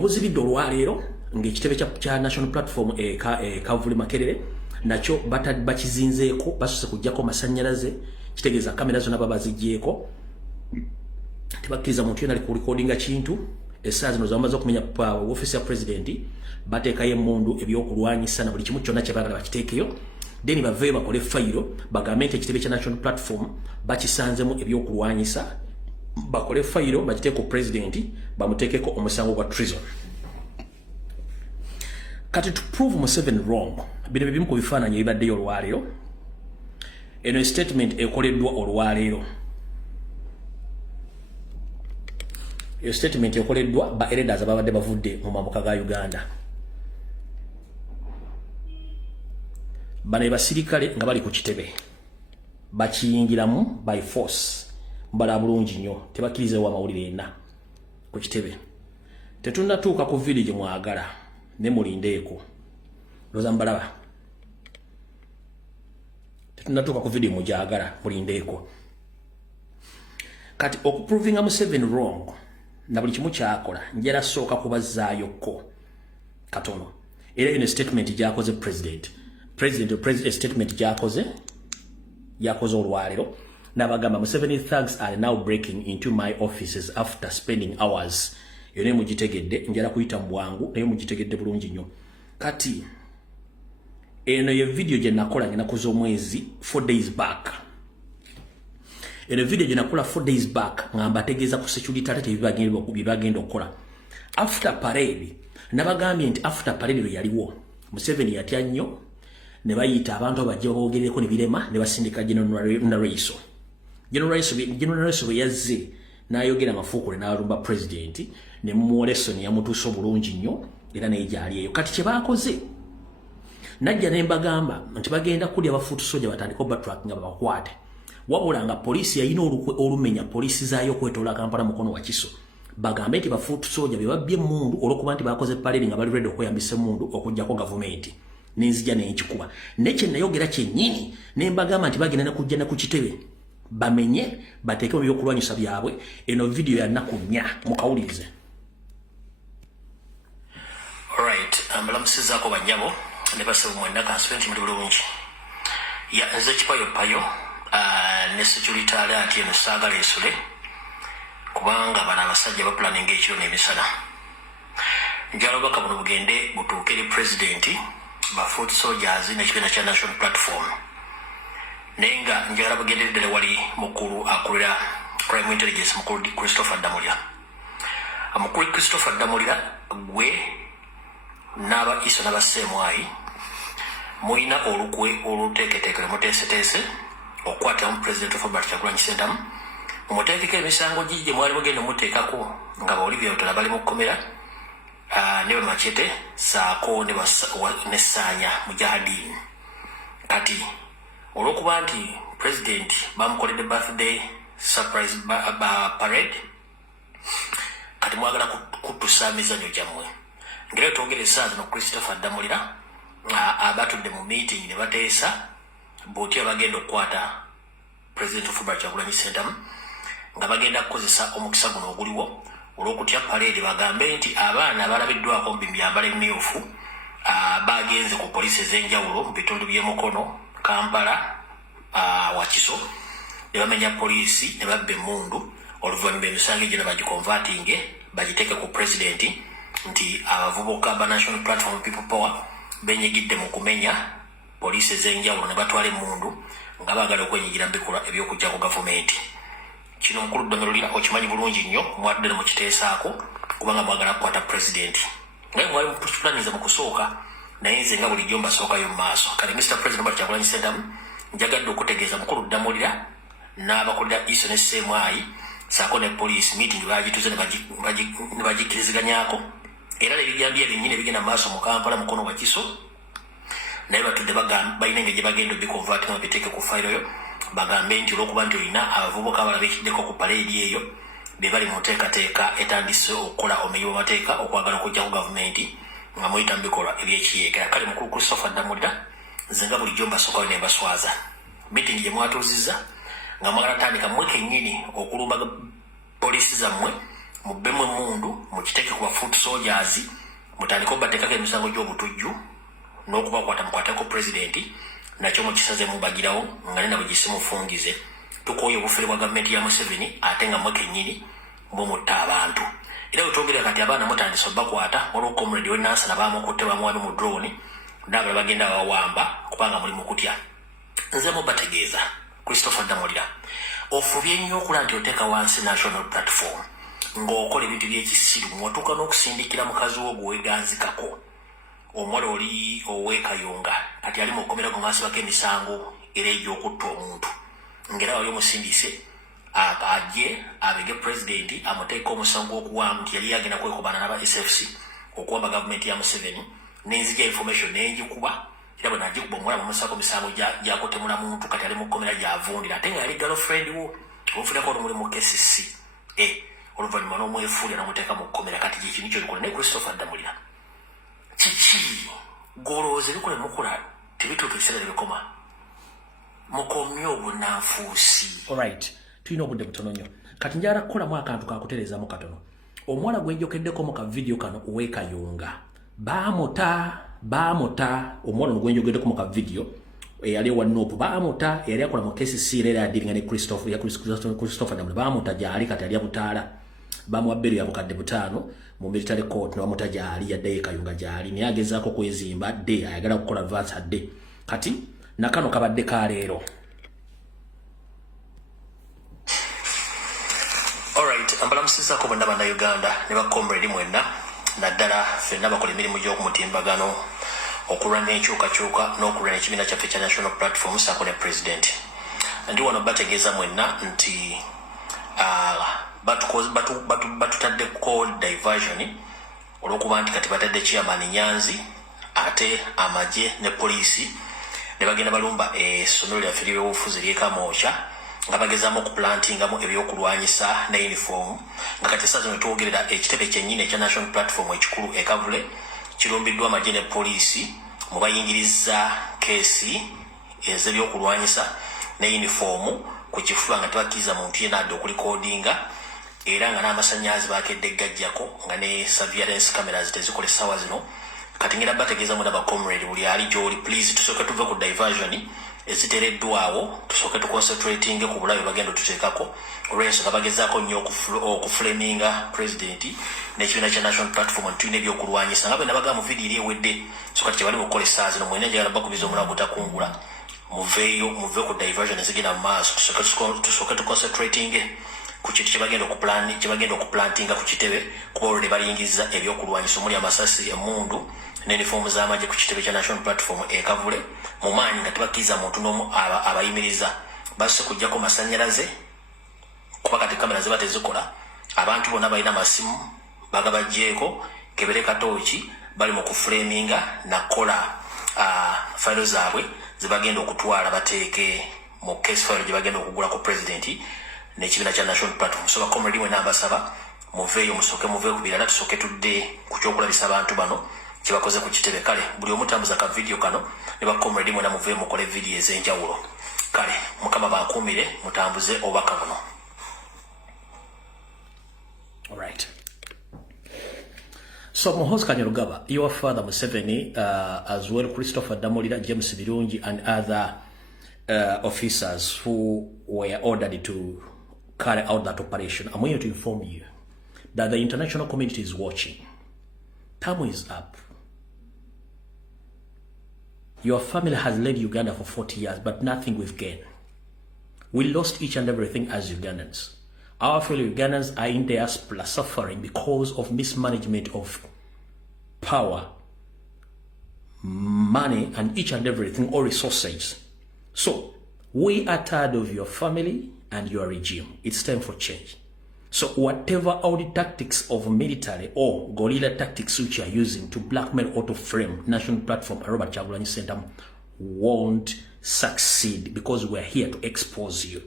Buzibidde olwaleero ng'ekitebe kya National Platform Kavuli Makerere nakyo bakizinzeeko basose kujjako masannyalaze kitegeeza kamera zonna baba zigyeko tebakkiriza muntu yena ali ku recordinga kintu essaawa zino zamaze okumenya office ya president bateekayo emmundu ebyokulwanyisa na buli kimu kyonna kye baagala bakiteekeyo then baveeyo bakole fayiro bagambe nti ekitebe kya National Platform bakisanzemu ebyokulwanyisa bakole fayiro bakiteeke ku president bamuteekeko omusango gwa treason. Kati to prove Museveni wrong bino bibimu ku bifaananyi ebibaddeyo olwaleero eno statement ekoleddwa olwaleero iyo statement ekoleddwa ba elders ababadde bavudde mu mambuka ga Uganda bano basirikale nga bali ku kitebe bakiyingiramu by force mbala bulungi nnyo tebakkirize wa mawulire yenna ku kitebe tetunnatuuka ku village mwagala ne mulindeeko loza mbalaba tetunnatuuka ku video mujagala mulindeeko kati okuprovinga Museveni wrong na buli kimu kyakola njera sooka kubazaayoko katono era ino statement gyakoze president statement gyakoze olwaleero n'abagamba Museveni thugs are now breaking into my offices after spending hours yone mugitegedde njala kuyita mbwangu naye mugitegedde bulungi nnyo kati eno ye video gye nakola ng'enaku z'omwezi 4 days back eno video gye nakola 4 days back ngamba tegeeza ku security ate bibagenda okukola after parade nabagambye nti after parade lwe yaliwo Museveni yatya nnyo ne bayita abantu abajja boogereko ne birema ne basindika General Raiso bwe yazze n'ayogera amafuukule n'alumba president ne mumuwa lesson yamutuusa obulungi nnyo era naye gyali eyo kati kye baakoze najja ne mbagamba nti bagenda kulya abafuutu soja batandika batrack nga babakwate wabula nga poliisi yalina olukwe olumenya poliisi zaayo okwetoola Kampala mukono wa Kiso bagambe nti bafuutu soja be babbye emmundu olw'okuba nti baakoze parade nga bali ready okweyambisa emmundu okuggyako gavumenti n'enzija n'enkikuba nekye nayogera kyennyini ne mbagamba nti bagenda ne kujja ne ku kitebe bamenye bateeke mu byokulwanyisa byabwe eno video ya nnaku 4 mukawulirize. Alright, mbalamusizaako banyabo ne basaba mwenda kansipenti muli bulungi ya nze kipayopayo ne security alert eno saagala esule kubanga bano abasajja bapulaninga ekiro n'emisana njala obubaka buno bugende butuuke eri pulezidenti ba foot soldiers n'ekibiina kya National Platform nenga njala bugendereddala wali mukulu akulira Crime Intelligence mukulu Christopher Damulira amukulu Christopher Damulira gwe n'aba iso n'abaseemwayi muyina olukwe oluteeketeekere muteeseteese okukwata mu President of Robert Kyagulanyi Ssentamu mumuteekeko emisango gye mwali mugenda muteekako nga Olivia Otola bali mu kkomera ne Machete saako ne Sanya Mujahideen kati olw'okuba nti president bamukoledde birthday surprise parade kati mwagala kutusa emizannyo gyammwe ngera twogere essaawa zino Christopher Damulira abatudde mu meeting ne bateesa bw'otyo bagenda okukwata president of Robert Kyagulanyi Ssentamu nga bagenda kukozesa omukisa guno oguliwo olw'okutya parade bagambe nti abaana balabiddwako mu byambalo emyufu bagenze ku poliisi ez'enjawulo mu bitundu by'emukono Kampala Wakiso ne bamenya poliisi ne babba emmundu oluvannyuma emisango egyo ne bagikonvatinge bagiteeke ku president nti abavubuka ba National Platform People Power benyigidde mu kumenya poliisi ez'enjawulo ne batwala emmundu nga baagala okwenyigira mu bikolwa eby'okujja ku gavumenti kino mukulu Damulira okimanyi bulungi nnyo mwadde ne mukiteesaako kubanga mwagala kukwata president nga mwali mupulaniza mu kusooka naye nze nga bulijjo mbasookayo mu maaso kale Mr. President Robert Kyagulanyi Ssentamu njagadde okutegeeza mukulu Damulira n'abakulira iso ne Ssemwayi saako ne poliisi meeting bagituze ne bagikkiriziganyako era nebigambye ebyennyini ebigenda mu maaso mu Kampala mukono wa Kiso naye batudde balina engeri gye bagenda obikonvatinga babiteeke ku fayiro yo bagambe nti olw'okuba nti olina abavubuka abalabikiddeko ku paleedi eyo be bali mu nteekateeka etandise okukola omenyi w'amateeka okwagala okujja ku gavumenti nga muyita mu bikolwa ebyekiyeekera kale mukulu Christopher Damulira nze nga bulijjo mbasookayo ne mbaswaza meeting gye mwatuuzizza nga mwagala tandika mmwe kennyini okulumba poliisi zammwe mubbemu emundu mukiteke kuba foot soldiers mutandika obateekako emisango gy'obutujju n'okubakwata mukwateko pulezidenti nakyo mukisaze mubagirawo nga nena bwe gisimufungize tukooye obufere bwa gavumenti ya Museveni ate nga mwe kennyini mumutta abantu era wetwogerera kati abaana mutandisa obakwata olw'okomuledi wenansana baamukutte bamuwabe mu drone n'abalala bagenda bawamba kubanga muli mu kutya nze mubategeeza Christopher Damulira ofubye nnyo okulaba nti oteeka wansi national platform ng'okola ebintu by'ekisiru mwatuuka n'okusindikira mukazi wo gweweganzikako omuwala oli ow'ekayunga kati ali mu kkomera gomwasibako emisango era egy'okutta omuntu ngera wali omusindise ajje abege pulezidenti amuteeka omusango gw'okuwamba nti yali agenda kwekobana n'aba SFC okuwamba gavumenti ya Museveni n'enzija information n'engikuba era bwe nagikuba omuwala bamusako misango gyakutemula muntu kati ali mu kkomera gy'avundira ate nga yali girlfriend wo omufunako olumuli mu KCC oluvannyuma n'omwefuulira n'omuteeka mu kkomera kati gyekino kyo bikola naye Christopher Damulira kiki golooza ebikola mukula tebituuka ekiseera ebikoma mukomye obunanfuusi. Alright, tulina obudde butono nnyo kati njala kukolamu akantu kakutereezamu katono. Omuwala gwenjokeddeko mu kavidiyo kano ow'ekayunga baamuta omuwala ono gwenjogeddeko mu kavidiyo eyali ewa Nopu baamuta eyali akola mu KCC era adiringa ne Christopher Damulira baamuta gyali kati ali abutaala bamuwa bbeeru ya bukadde 5 mu military court ne bamuta gyali yadde ekayunga gyali naye agezaako kwezimba adde ayagala kukola advance adde kati nakano kabadde kaleero. Alright, ambalamusizaako bonna bannayuganda ne bakomredi mwenna naddala ffenna bakola emirimu gy'okumutimbagano okulwa n'enkyukakyuka n'okulwa n'ekibiina kyaffe kya national platform saako ne president. Ndi wano bategeeza mwenna nti batutaddeko diversion olw'okuba nti kati batadde chairman Nyanzi ate amagye ne poliisi ne bagenda balumba essomero lyaffe ly'ebyobufuzi ery'Kamoocha nga bagezaamu okuplantingamu ebyokulwanyisa ne uniform nga kati essaawa zino twogerera ekitebe kyennyini ekya national platform ekikulu ekavule kirumbiddwa amagye ne poliisi mu bayingiriza keesi ez'ebyokulwanyisa ne uniform ku kifuba nga tebakkiriza muntu yenna adde okulikodinga era nga n'amasannyalaze baakedde gajjako nga ne surveillance cameras tezikola essaawa zino kati ngenda bategeeza mu naba comrade buli ali gy'oli please tusooke tuve ku diversion eziteereddwawo tusooke tuconcentrating ku bulabe bagenda otuteekako olw'ensonga bagezaako nnyo okufulaminga pulezidenti n'ekibiina kya national platform tulina ebyokulwanyisa nga bwe nabaga mu vidiyo eri ewedde so kati kyebali mukukola essaawa zino mwena njagala bakubiza omulamu butakungula muve ku diversion ezigenda mu maaso tusooke tuconcentrating ku kintu kyebagenda okuplantinga ku kitebe kuba olwo ne balingiriza ebyokulwanyisa omuli amasasi emundu n'uniform z'amagye ku kitebe kya national platform ekavule mu maanyi nga tebakkiriza muntu n'omu abayimiriza basse kujjako masannyalaze kuba kati kamera ziba tezikola abantu bonna balina amasimu bagabajjeeko kebere katooki bali mu kufulaminga nakola fayiro zaabwe zebagenda okutwala bateeke mu case file gye bagenda okugula ku pulezidenti n'ekibiina kya national platform so bakomredi mwenna ambasaba muveeyo musooke muve ku birala tusooke tudde ku kyokulabisa abantu bano kyebakoze ku kitebe kale buli omu tambuza ka vidiyo kano ne bakomredi mwenna muveeyo mukole vidiyo ez'enjawulo kale mukama bankuumire mutambuze obubaka buno. Alright. So Muhoozi Kainerugaba, your father Museveni, as well Christopher Damulira, James Birungi and other officers who were ordered to carry out that operation, I'm here to inform you that the international community is watching. Time is up. Your family has led Uganda for 40 years, but nothing we've gained. We lost each and everything as Ugandans. Our fellow Ugandans are in diaspora suffering because of mismanagement of power, money, and each and everything, all resources. So, we are tired of your family and your regime. It's time for change. So, whatever all the tactics of military or guerrilla tactics which you are using to blackmail or to frame National Platform and Robert Kyagulanyi Center won't succeed because we're here to expose you.